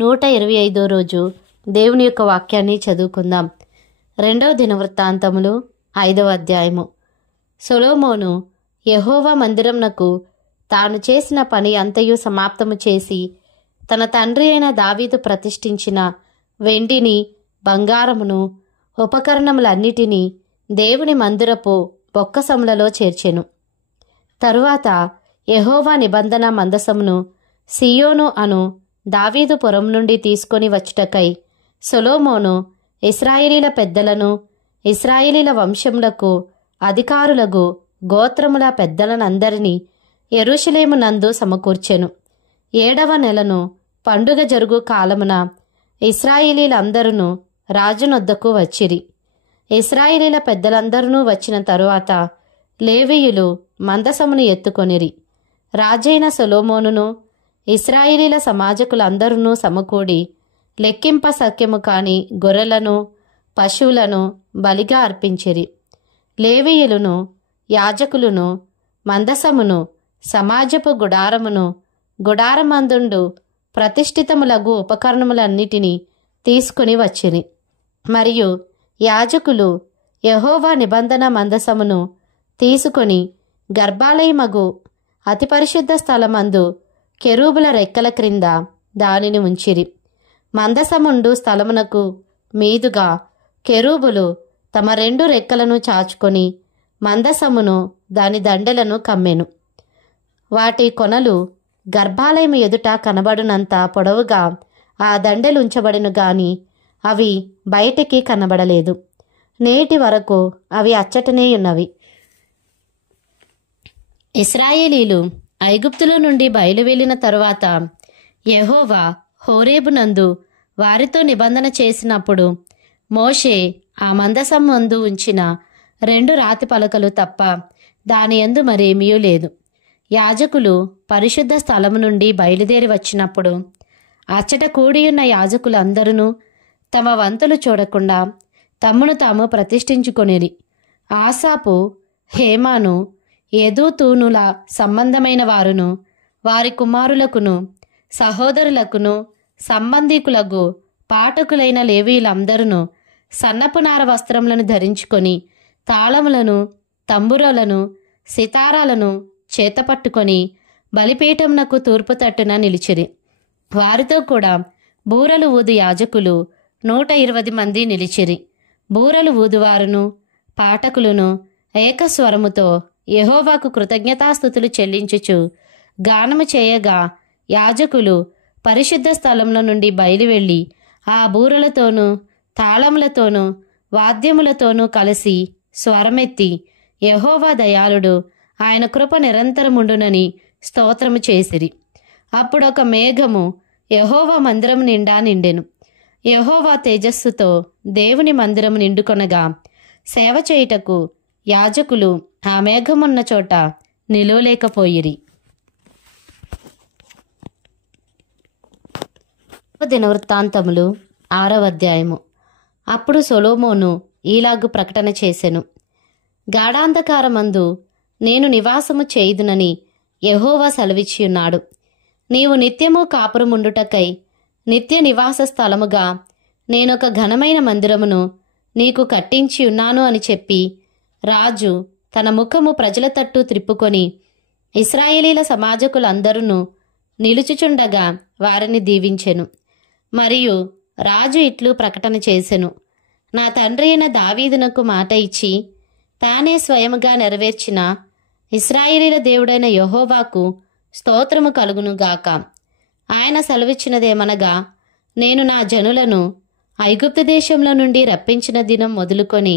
125వ రోజు దేవుని యొక్క వాక్యాన్ని చదువుకుందాం. 2వ దినవృత్తాంతములు 5వ అధ్యాయము. సొలొమోను యెహోవా మందిరమునకు తాను చేసిన పని అంతయు సమాప్తము చేసి తన తండ్రి అయిన దావీదు ప్రతిష్ఠించిన వెండిని, బంగారమును, ఉపకరణములన్నిటినీ దేవుని మందిరపు బొక్కసములలో చేర్చెను. తరువాత యెహోవా నిబంధన మందసమును సీయోను అను దావీదు పురం నుండి తీసుకొని వచ్చుటకై సొలొమోను ఇశ్రాయేలీల పెద్దలను, ఇశ్రాయేలీల వంశములకు అధికారులకు గోత్రముల పెద్దలనందరినీ యెరూషలేము నందు సమకూర్చెను. 7వ నెలను పండుగ జరుగు కాలమున ఇశ్రాయేలీలందరూ రాజునొద్దకు వచ్చిరి. ఇశ్రాయేలీల పెద్దలందరూ వచ్చిన తరువాత లేవీయులు మందసమును ఎత్తుకొనిరి. రాజైన సొలొమోనును ఇశ్రాయేలీల సమాజకులందరూ సమకూడి లెక్కింప సఖ్యము కాని గొర్రెలను, పశువులను బలిగా అర్పించిరి. లేవీయులను, యాజకులను మందసమును, సమాజపు గుడారమును, గుడారమందుండు ప్రతిష్ఠితములగు ఉపకరణములన్నిటినీ తీసుకుని వచ్చిరి. మరియు యాజకులు యెహోవా నిబంధన మందసమును తీసుకొని గర్భాలయమగు అతి పరిశుద్ధ స్థలమందు కెరూబుల రెక్కల క్రింద దానిని ఉంచిరి. మందసముండు స్థలమునకు మీదుగా కెరూబులు తమ 2 రెక్కలను చాచుకొని మందసమును దాని దండెలను కమ్మెను. వాటి కొనలు గర్భాలయము ఎదుట కనబడునంత పొడవుగా ఆ దండెలుంచబడిను గాని అవి బయటికి కనబడలేదు. నేటి వరకు అవి అచ్చటనే ఉన్నవి. ఇశ్రాయేలీలు ఐగుప్తులో నుండి బయలువెళ్లిన తరువాత యెహోవా హోరేబునందు వారితో నిబంధన చేసినప్పుడు మోషే ఆ మందసం ముందు ఉంచిన 2 రాతి పలకలు తప్ప దాని యందు మరేమీ లేదు. యాజకులు పరిశుద్ధ స్థలము నుండి బయలుదేరి వచ్చినప్పుడు అచ్చట కూడియున్న యాజకులందరూ తమ వంతులు చూడకుండా తమ్మును తాము ప్రతిష్ఠించుకొనిరి. ఆసాపు, హేమాను, యెదూతూనుల సంబంధమైన వారును వారి కుమారులకును సహోదరులకును సంబంధికులకు పాఠకులైన లేవీయులందరూ సన్నపు నార వస్త్రములను ధరించుకొని తాళములను, తంబురలను, సితారాలను చేతపట్టుకొని బలిపీఠమునకు తూర్పు తట్టున నిలిచిరి. వారితో కూడా బూరలు ఊదు యాజకులు 120 మంది నిలిచిరి. బూరలు ఊదువారును పాఠకులను ఏకస్వరముతో యెహోవాకు కృతజ్ఞతాస్తుతులు చెల్లించుచు గానము చేయగా యాజకులు పరిశుద్ధ స్థలంలో నుండి బయలువెళ్ళి ఆ బూరలతోనూ తాళములతోనూ వాద్యములతోనూ కలిసి స్వరమెత్తి యెహోవా దయాళుడు, ఆయన కృప నిరంతరముండునని స్తోత్రము చేసిరి. అప్పుడొక మేఘము యెహోవా మందిరము నిండా నిండెను. యెహోవా తేజస్సుతో దేవుని మందిరము నిండుకొనగా సేవ చేయుటకు యాజకులు ఆ మేఘమున్న చోట నిలువలేకపోయిరి. దినవృత్తాంతములు 6వ అధ్యాయము. అప్పుడు సొలొమోను ఈలాగు ప్రకటన చేసెను. గాఢాంధకారమందు నేను నివాసము చేయుదునని యెహోవా సెలవిచ్చియున్నాడు. నీవు నిత్యము కాపురముండుటకై నిత్య నివాస స్థలముగా నేనొక ఘనమైన మందిరమును నీకు కట్టించి ఉన్నాను అని చెప్పి రాజు తన ముఖము ప్రజల తట్టు త్రిప్పుకొని ఇశ్రాయేలీల సమాజకులందరూ నిలుచుచుండగా వారిని దీవించెను. మరియు రాజు ఇట్లు ప్రకటన చేసెను. నా తండ్రి అయిన దావీదునకు మాట ఇచ్చి తానే స్వయముగా నెరవేర్చిన ఇశ్రాయేలీల దేవుడైన యెహోవాకు స్తోత్రము కలుగునుగాక. ఆయన సెలవిచ్చినదేమనగా, నేను నా జనులను ఐగుప్తు దేశంలో నుండి రప్పించిన దినం మొదలుకొని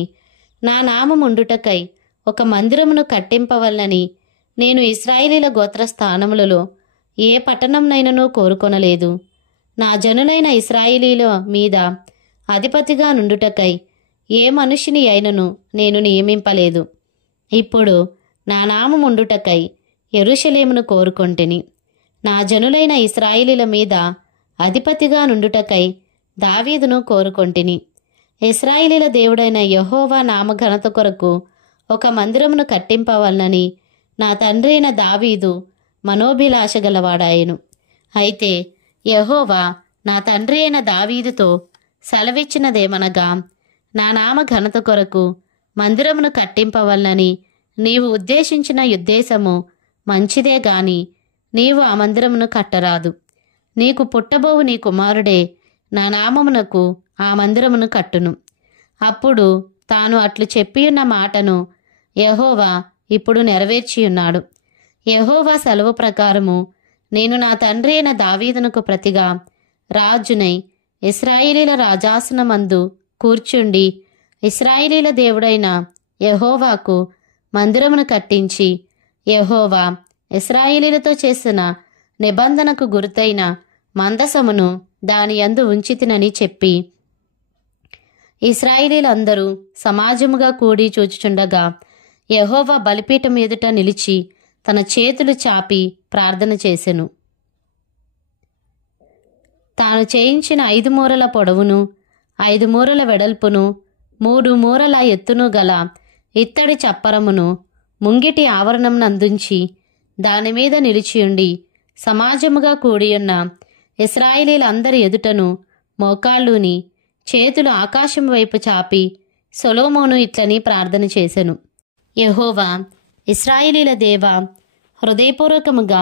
నా నామముండుటకై ఒక మందిరమును కట్టింపవలనని నేను ఇశ్రాయేలీల గోత్రస్థానములలో ఏ పట్టణంనైనను కోరుకొనలేదు. నా జనులైన ఇశ్రాయేలీల మీద అధిపతిగా నుండుటకై ఏ మనుషుని అయినను నేను నియమింపలేదు. ఇప్పుడు నా నామముండుటకై యెరూషలేమును కోరుకొంటిని. నా జనులైన ఇశ్రాయేలీల మీద అధిపతిగా నుండుటకై దావీదును కోరుకొంటిని. ఇశ్రాయేలీల దేవుడైన యెహోవా నామఘనత కొరకు ఒక మందిరమును కట్టింపవలనని నా తండ్రి అయిన దావీదు మనోభిలాష గలవాడాయెను. అయితే యెహోవా నా తండ్రి అయిన దావీదుతో సెలవిచ్చినదేమనగా, నా నామ ఘనత కొరకు మందిరమును కట్టింపవలనని నీవు ఉద్దేశించిన ఉద్దేశము మంచిదే గాని నీవు ఆ మందిరమును కట్టరాదు. నీకు పుట్టబోవు నీ కుమారుడే నా నామమునకు ఆ మందిరమును కట్టును. అప్పుడు తాను అట్లు చెప్పియున్న మాటను యెహోవా ఇప్పుడు నెరవేర్చియున్నాడు. యెహోవా సెలవు ప్రకారము నేను నా తండ్రి అయిన దావీదునకు ప్రతిగా రాజునై ఇశ్రాయేలీల రాజాసనమందు కూర్చుండి ఇశ్రాయేలీల దేవుడైన యెహోవాకు మందిరమును కట్టించి యెహోవా ఇశ్రాయేలీలతో చేసిన నిబంధనకు గుర్తైన మందసమును దాని యందు ఉంచితినని చెప్పి ఇశ్రాయేలీలందరూ సమాజముగా కూడి చూచుచుండగా యెహోవా బలిపీఠం ఎదుట నిలిచి తన చేతులు చాపి ప్రార్థన చేసెను. తాను చేయించిన 5 మూరల పొడవును 5 మూరల వెడల్పును 3 మూరల ఎత్తును గల ఇత్తడి చప్పరమును ముంగిటి ఆవరణంనందుంచి దానిమీద నిలిచియుండి సమాజముగా కూడియున్న ఇశ్రాయేలీలందరి ఎదుటను మోకాళ్ళూని చేతులు ఆకాశం వైపు చాపి సొలొమోను ఇట్లని ప్రార్థన చేసెను. యెహోవా, ఇశ్రాయేలీల దేవా, హృదయపూర్వకముగా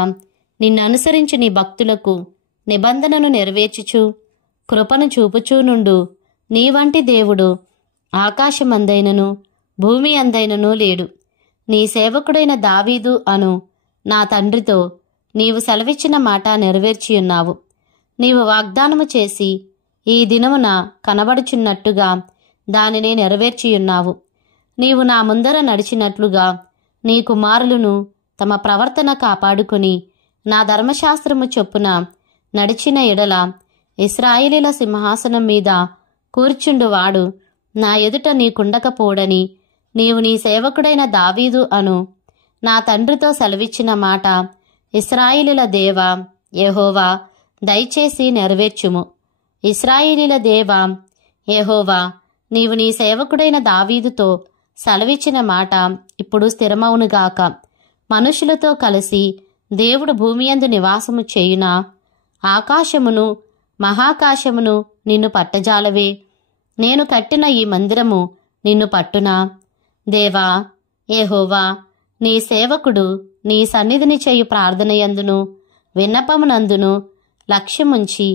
నిన్ననుసరించి నీ భక్తులకు నిబంధనను నెరవేర్చుచు కృపను చూపుచూ నుండు నీ వంటి దేవుడు ఆకాశమందైనను భూమి అందైనను లేడు. నీ సేవకుడైన దావీదు అను నా తండ్రితో నీవు సెలవిచ్చిన మాట నెరవేర్చియున్నావు. నీవు వాగ్దానము చేసి ఈ దినమున కనబడుచున్నట్టుగా దానిని నెరవేర్చియున్నావు. నీవు నా ముందర నడిచినట్లుగా నీ కుమారులను తమ ప్రవర్తన కాపాడుకుని నా ధర్మశాస్త్రము చొప్పున నడిచిన ఎడల ఇశ్రాయేలీల సింహాసనం మీద కూర్చుండువాడు నా ఎదుట నీకుండకపోడని నీవు నీ సేవకుడైన దావీదు అను నా తండ్రితో సెలవిచ్చిన మాట ఇశ్రాయేలీల దేవా యెహోవా దయచేసి నెరవేర్చుము. ఇశ్రాయేలీల దేవా యెహోవా, నీవు నీ సేవకుడైన దావీదుతో సెలవిచ్చిన మాట ఇప్పుడు స్థిరమవునుగాక. మనుషులతో కలిసి దేవుడు భూమియందు నివాసము చేయునా? ఆకాశమును మహాకాశమును నిన్ను పట్టజాలవే. నేను కట్టిన ఈ మందిరము నిన్ను పట్టునా? దేవా యెహోవా, నీ సేవకుడు నీ సన్నిధిని చేయు ప్రార్థనయందును విన్నపమునందును లక్ష్యముంచి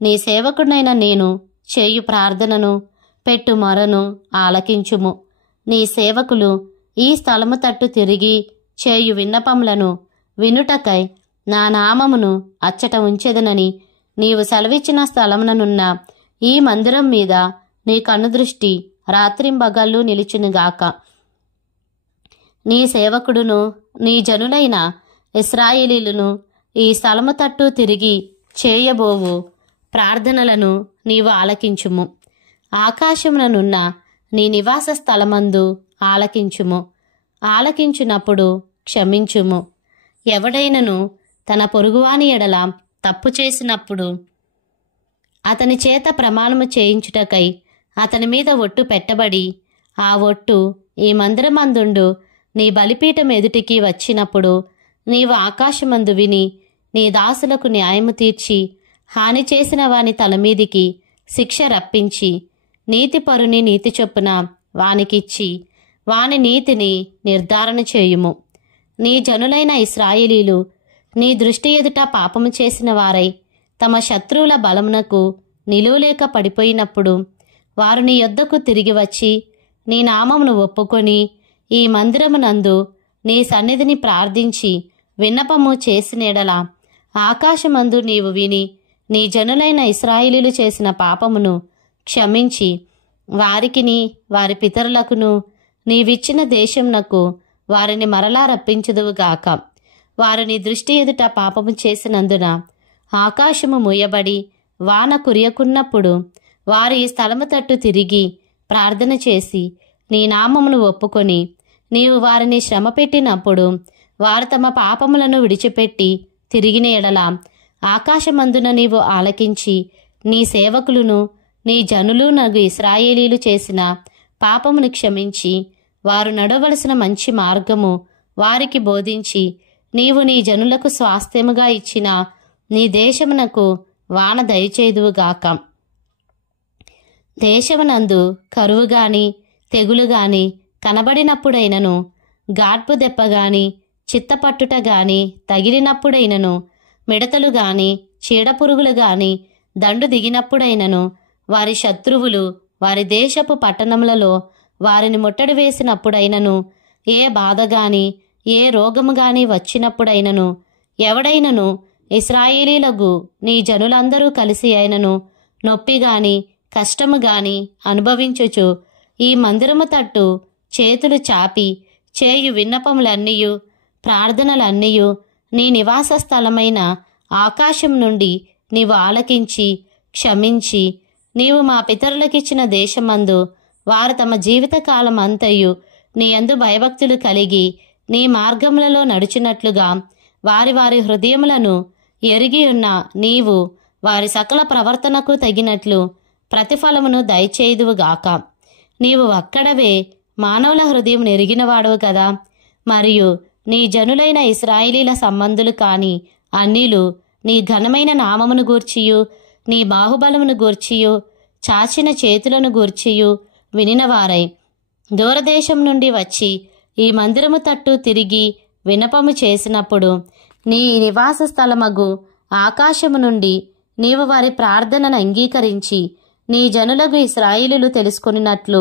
నీ సేవకుడైన నేను చేయు ప్రార్థనను పెట్టు మొరను ఆలకించుము. నీ సేవకులు ఈ స్థలము తట్టు తిరిగి చేయు విన్నపములను వినుటకై నా నామమును అచ్చట ఉంచెదనని నీవు సెలవిచ్చిన స్థలముననున్న ఈ మందిరం మీద నీ కనుదృష్టి రాత్రింబగళ్ళు నిలిచునుగాక. నీ సేవకుడును నీ జనులైన ఇశ్రాయేలీయులను ఈ స్థలము తట్టు తిరిగి చేయబోవు ప్రార్థనలను నీవు ఆలకించుము. ఆకాశముననున్న నీ నివాస స్థలమందు ఆలకించుము. ఆలకించునప్పుడు క్షమించుము. ఎవడైనను తన పొరుగువాని ఎడల తప్పు చేసినప్పుడు అతని చేత ప్రమాణము చేయించుటకై అతని మీద ఒట్టు పెట్టబడి ఆ ఒట్టు ఈ మందిరమందుండు నీ బలిపీఠం ఎదుటికి వచ్చినప్పుడు నీవు ఆకాశమందు విని నీ దాసులకు న్యాయము తీర్చి హాని చేసిన వాని తలమీదికి శిక్ష రప్పించి నీతిపరుని నీతి చొప్పున వానికిచ్చి వాని నీతిని నిర్ధారణ చేయుము. నీ జనులైన ఇశ్రాయేలీలు నీ దృష్టి ఎదుట పాపము చేసిన వారై తమ శత్రువుల బలమునకు నిలువలేక పడిపోయినప్పుడు వారు నీ యొద్దకు తిరిగి వచ్చి నీ నామమును ఒప్పుకొని ఈ మందిరమునందు నీ సన్నిధిని ప్రార్థించి విన్నపము చేసినెడల ఆకాశమందు నీవు విని నీ జనులైన ఇశ్రాయేలీలు చేసిన పాపమును క్షమించి వారికిని వారి పితరులకును నీవిచ్చిన దేశమునకు వారిని మరలా రప్పించుదువుగాక. వారు నీ దృష్టి ఎదుట పాపము చేసినందున ఆకాశము మూయబడి వాన కురియకున్నప్పుడు వారు ఈ స్థలము తట్టు తిరిగి ప్రార్థన చేసి నీ నామమును ఒప్పుకొని నీవు వారిని శ్రమ పెట్టినప్పుడు వారు తమ పాపములను విడిచిపెట్టి తిరిగిన ఎడల ఆకాశమందున నీవు ఆలకించి నీ సేవకులను నీ జనులు నగు ఇశ్రాయేలీలు చేసిన పాపమును క్షమించి వారు నడవలసిన మంచి మార్గము వారికి బోధించి నీవు నీ జనులకు స్వాస్థ్యముగా ఇచ్చిన నీ దేశమునకు వాన దయచేదువుగాక. దేశమునందు కరువు గాని తెగులు గాని కనబడినప్పుడైనను, గాడ్పు దెబ్బ గాని చిత్తపట్టుట గాని తగిలినప్పుడైనను, మిడతలు గాని చీడపురుగులు గాని దండు దిగినప్పుడైనను, వారి శత్రువులు వారి దేశపు పట్టణములలో వారిని ముట్టడి వేసినప్పుడైనను, ఏ బాధ గాని ఏ రోగము గాని వచ్చినప్పుడైనను, ఎవడైనను ఇశ్రాయేలీలకు నీ జనులందరూ కలిసి అయినను నొప్పి గాని కష్టము గాని అనుభవించుచు ఈ మందిరము తట్టు చేతులు చాపి చేయు విన్నపములన్నీయు ప్రార్థనలన్నీయు నీ నివాస స్థలమైన ఆకాశం నుండి నీవు ఆలకించి క్షమించి, నీవు మా పితరులకిచ్చిన దేశమందు వారు తమ జీవితకాలం అంతయు నీ యందు భయభక్తులు కలిగి నీ మార్గములలో నడుచున్నట్లుగా వారి వారి హృదయములను ఎరిగి ఉన్న నీవు వారి సకల ప్రవర్తనకు తగినట్లు ప్రతిఫలమును దయచేయుదువుగాక. నీవు ఒక్కడవే మానవుల హృదయం ఎరిగినవాడవు కదా. మరియు నీ జనులైన ఇశ్రాయేలీల సంబంధులు కాని అన్యులు నీ ఘనమైన నామమును గూర్చియు నీ బాహుబలమును గూర్చియు చాచిన చేతులను గూర్చియు వినినవారై దూరదేశం నుండి వచ్చి ఈ మందిరము తట్టు తిరిగి విన్నపము చేసినప్పుడు, నీ నివాస స్థలమగు ఆకాశము నుండి నీవు వారి ప్రార్థనను అంగీకరించి నీ జనులకు ఇశ్రాయేలీయులు తెలుసుకొనినట్లు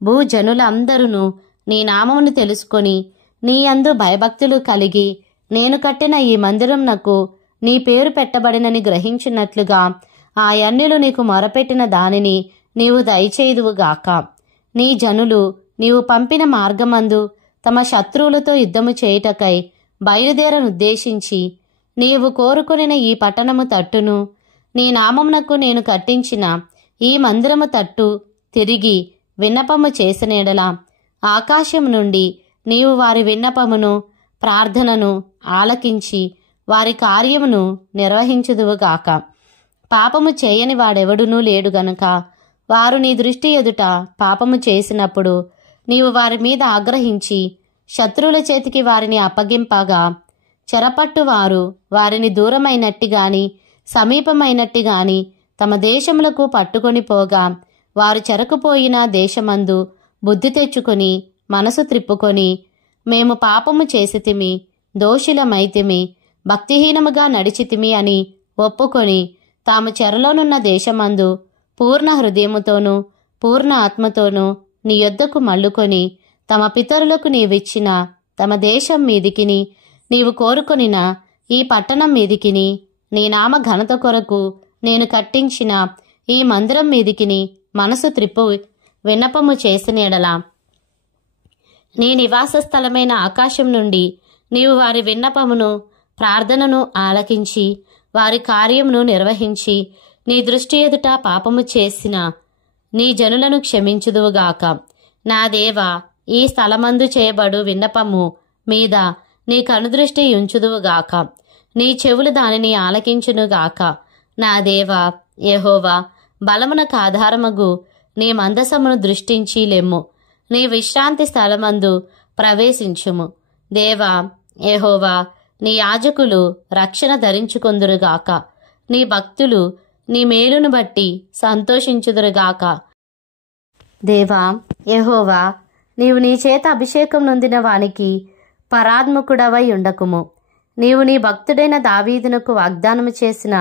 భూజనులందరూ నీ నామమును తెలుసుకొని నీ యందు భయభక్తులు కలిగి నేను కట్టిన ఈ మందిరమునకు నీ పేరు పెట్టబడినని గ్రహించినట్లుగా ఆ అన్యులు నీకు మొరపెట్టిన దానిని నీవు దయచేయుదువుగాక. నీ జనులు నీవు పంపిన మార్గమందు తమ శత్రువులతో యుద్ధము చేయుటకై బయలుదేరనుద్దేశించి నీవు కోరుకొనిన ఈ పట్టణము తట్టును నీ నామమునకు నేను కట్టించిన ఈ మందిరము తట్టు తిరిగి విన్నపము చేసిన యెడల ఆకాశం నుండి నీవు వారి విన్నపమును ప్రార్థనను ఆలకించి వారి కార్యమును నిర్వహించుదువుగాక. పాపము చేయని వాడెవడునూ లేడు గనుక వారు నీ దృష్టి ఎదుట పాపము చేసినప్పుడు నీవు వారి మీద ఆగ్రహించి శత్రువుల చేతికి వారిని అప్పగింపగా, చెరపట్టు వారు వారిని దూరమైనట్టి గాని సమీపమైనట్టి గాని తమ దేశములకు పట్టుకొని పోగా, వారు చెరకుపోయిన దేశమందు బుద్ధి తెచ్చుకొని మనసు త్రిప్పుకొని, మేము పాపము చేసితిమి, దోషులమైతిమి, భక్తిహీనముగా నడిచితిమి అని ఒప్పుకొని తాము చెరలోనున్న దేశమందు పూర్ణ హృదయముతోనూ పూర్ణ ఆత్మతోనూ నీ యొద్దకు మల్లుకొని తమ పితరులకు నీవిచ్చిన తమ దేశం మీదికిని నీవు కోరుకొనిన ఈ పట్టణం మీదికిని నీ నామ ఘనత కొరకు నేను కట్టించిన ఈ మందిరం మీదికిని మనసు త్రిప్పు విన్నపము చేసిన యెడల నీ నివాస స్థలమైన ఆకాశం నుండి నీవు వారి విన్నపమును ప్రార్థనను ఆలకించి వారి కార్యమును నిర్వహించి నీ దృష్టి ఎదుట పాపము చేసిన నీ జనులను క్షమించుదువుగాక. నా దేవా, ఈ స్థలమందు చేయబడు విన్నపము మీద నీ కనుదృష్టి ఉంచుదువుగాక. నీ చెవులు దానిని ఆలకించునుగాక. నా దేవా యెహోవా, బలమునకు ఆధారమగు నీ మందసమును దృష్టించి లెమ్ము. నీ విశ్రాంతి స్థలమందు ప్రవేశించుము. దేవా యెహోవా, నీ యాజకులు రక్షణ ధరించుకొందురుగాక. నీ భక్తులు నీ మేలును బట్టి సంతోషించుదురుగాక. దేవా యెహోవా, నీవు నీ చేత అభిషేకం నొందిన వానికి పరాత్ముకుడవై ఉండకుము. నీవు నీ భక్తుడైన దావీదునకు వాగ్దానము చేసిన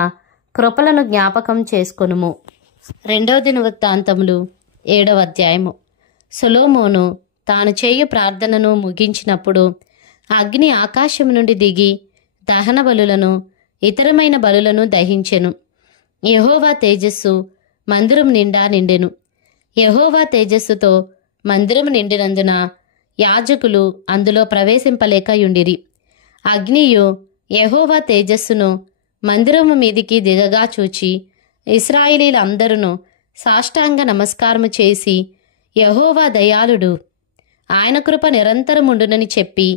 కృపలను జ్ఞాపకం చేసుకొనుము. 2వ దినవృత్తాంతములు 7వ అధ్యాయము. సొలొమోను తాను చేయు ప్రార్థనను ముగించినప్పుడు అగ్ని ఆకాశం నుండి దిగి దహన బలులను ఇతరమైన బలులను దహించెను. యెహోవా తేజస్సు మందిరం నిండా నిండెను. యెహోవా తేజస్సుతో మందిరం నిండినందున యాజకులు అందులో ప్రవేశింపలేకయుండిరి. అగ్నియు యెహోవా తేజస్సును మందిరము మీదికి దిగగా చూచి ఇశ్రాయేలీలందరూ సాష్టాంగ నమస్కారము చేసి, యెహోవా దయాళుడు, ఆయన కృప నిరంతరముండునని చెప్పి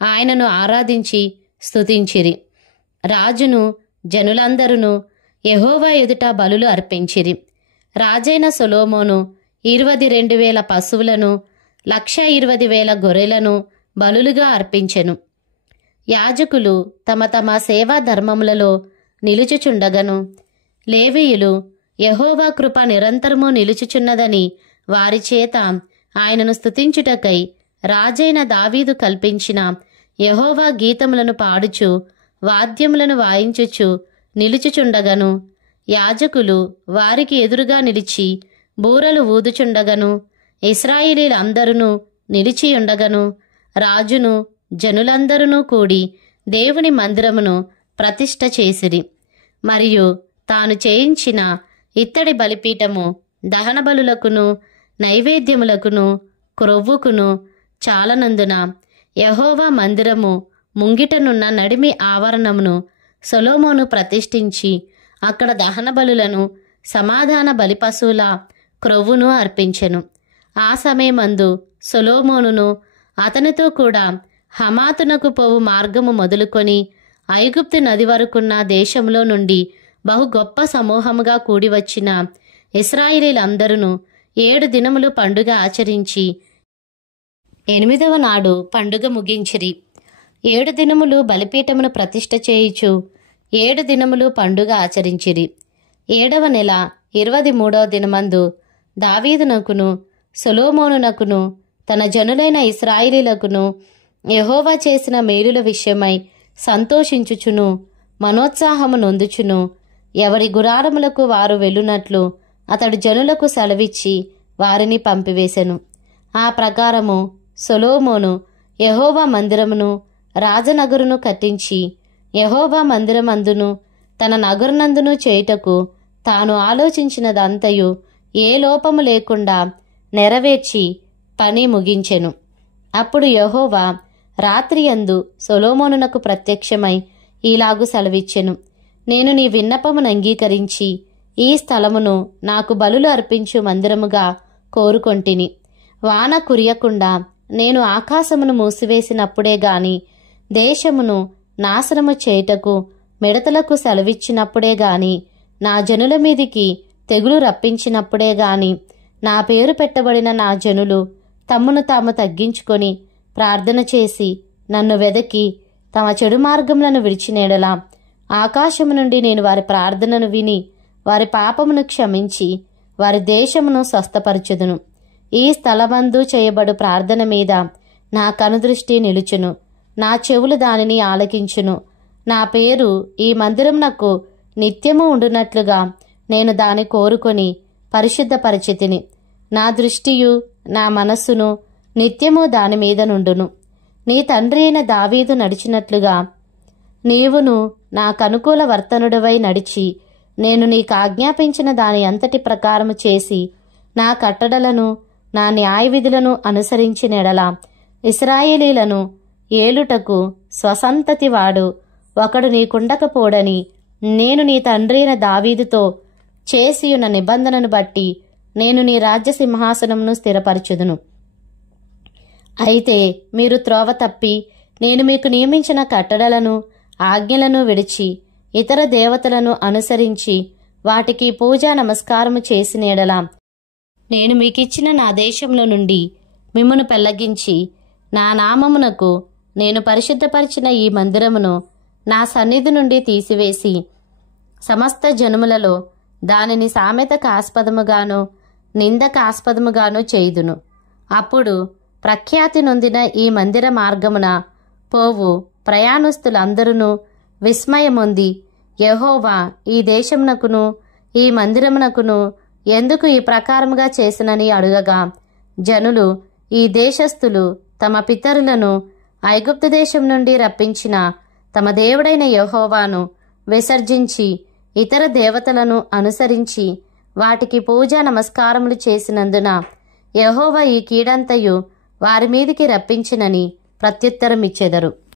ఆయనను ఆరాధించి స్తుతించిరి. రాజును జనులందరూ యెహోవా ఎదుట బలులు అర్పించిరి. రాజైన సొలొమోను 22,000 పశువులను 120,000 గొర్రెలను బలులుగా అర్పించెను. యాజకులు తమ తమ సేవా ధర్మములలో నిలుచుచుండగను లేవీయులు యెహోవా కృప నిరంతరము నిలుచుచున్నదని వారి చేత ఆయనను స్తుతించుటకై రాజైన దావీదు కల్పించిన యెహోవా గీతములను పాడుచు వాద్యములను వాయించుచు నిలుచుచుండగను, యాజకులు వారికి ఎదురుగా నిలిచి బూరలు ఊదుచుండగను, ఇశ్రాయేలీలందరూ నిలిచియుండగను, రాజును జనులందరూ కూడి దేవుని మందిరమును ప్రతిష్ఠ చేసిరి. మరియు తాను చేయించిన ఇత్తడి బలిపీఠము దహన బలులకును నైవేద్యములకును క్రొవ్వుకును చాలనందున యెహోవా మందిరము ముంగిటనున్న నడిమి ఆవరణమును సొలొమోను ప్రతిష్ఠించి అక్కడ దహన బలులను సమాధాన బలిపశువుల క్రొవ్వును అర్పించెను. ఆ సమయమందు సొలొమోనును అతనితో కూడా హమాతునకు పోవు మార్గము మొదలుకొని ఐగుప్తు నది వరకున్న దేశంలో నుండి బహు గొప్ప సమూహముగా కూడివచ్చిన ఇశ్రాయేలీలందరూ 7 దినములు పండుగ ఆచరించి 8వ నాడు పండుగ ముగించిరి. 7 దినములు బలిపీఠమును ప్రతిష్ఠ చేయుచు 7 దినములు పండుగ ఆచరించిరి. 7వ నెల 23వ దినమందు దావీదునకును సొలొమోనునకును తన జనులైన ఇశ్రాయేలీలకును యెహోవా చేసిన మేలుల విషయమై సంతోషించుచును మనోత్సాహము నొందుచును ఎవరి గుడారములకు వారు వెళ్ళునట్లు అతడు జనులకు సెలవిచ్చి వారిని పంపివేశెను. ఆ ప్రకారము సొలొమోను యెహోవా మందిరమును రాజనగరును కట్టించి యెహోవా మందిరమందును తన నగరునందును చేయుటకు తాను ఆలోచించినదంతయు ఏ లోపము లేకుండా నెరవేర్చి పని ముగించెను. అప్పుడు యెహోవా రాత్రియందు సొలొమోనునకు ప్రత్యక్షమై ఈలాగు సెలవిచ్చెను, నేను నీ విన్నపమును అంగీకరించి ఈ స్థలమును నాకు బలులు అర్పించు మందిరముగా కోరుకొంటిని. వాన కురియకుండా నేను ఆకాశమును మూసివేసినప్పుడే గాని దేశమును నాశనము చేయుటకు మిడతలకు సెలవిచ్చినప్పుడే గాని నా జనుల మీదికి తెగులు రప్పించినప్పుడే గాని నా పేరు పెట్టబడిన నా జనులు తమ్మును తాము తగ్గించుకొని ప్రార్థన చేసి నన్ను వెదకి తమ చెడు మార్గములను విడిచినేడలా ఆకాశము నుండి నేను వారి ప్రార్థనను విని వారి పాపమును క్షమించి వారి దేశమును స్వస్థపరచుదును. ఈ స్థలమందు చేయబడు ప్రార్థన మీద నా కనుదృష్టి నిలుచును, నా చెవులు దానిని ఆలకించును. నా పేరు ఈ మందిరమునకు నిత్యము ఉండునట్లుగా నేను దాని కోరుకొని పరిశుద్ధపరిచితిని. నా దృష్టియు నా మనస్సును నిత్యము దాని మీద నుండును. నీ తండ్రి అయిన దావీదు నడిచినట్లుగా నీవును నాకనుకూల వర్తనుడవై నడిచి నేను నీకు ఆజ్ఞాపించిన దాని అంతటి ప్రకారము చేసి నా కట్టడలను నా న్యాయవిధులను అనుసరించినెడల ఇశ్రాయేలీలను ఏలుటకు స్వసంతతి వాడు ఒకడు నీకుండకపోడని నేను నీ తండ్రి అయిన దావీదుతో చేసియున్న నిబంధనను బట్టి నేను నీ రాజ్య సింహాసనమును స్థిరపరచుదును. అయితే మీరు త్రోవ తప్పి నేను మీకు నియమించిన కట్టడలను ఆజ్ఞలను విడిచి ఇతర దేవతలను అనుసరించి వాటికి పూజా నమస్కారము చేసినేడలా నేను మీకిచ్చిన నా దేశంలో నుండి మిమ్మును పెళ్లగించి నా నామమునకు నేను పరిశుద్ధపరిచిన ఈ మందిరమును నా సన్నిధి నుండి తీసివేసి సమస్త జనములలో దానిని సామెతకాస్పదముగాను నిందకాస్పదముగాను చేయుదును. అప్పుడు ప్రఖ్యాతి నొందిన ఈ మందిర మార్గమున పోవు ప్రయాణస్తులందరూ విస్మయముంది యెహోవా ఈ దేశమునకును ఈ మందిరమునకును ఎందుకు ఈ ప్రకారముగా చేసినని అడుగగా జనులు ఈ దేశస్థులు తమ పితరులను ఐగుప్తు దేశం నుండి రప్పించిన తమ దేవుడైన యెహోవాను విసర్జించి ఇతర దేవతలను అనుసరించి వాటికి పూజా నమస్కారములు చేసినందున యెహోవా ఈ కీడంతయు వారి మీదికి రప్పించినని ప్రత్యుత్తరమిచ్చెదరు.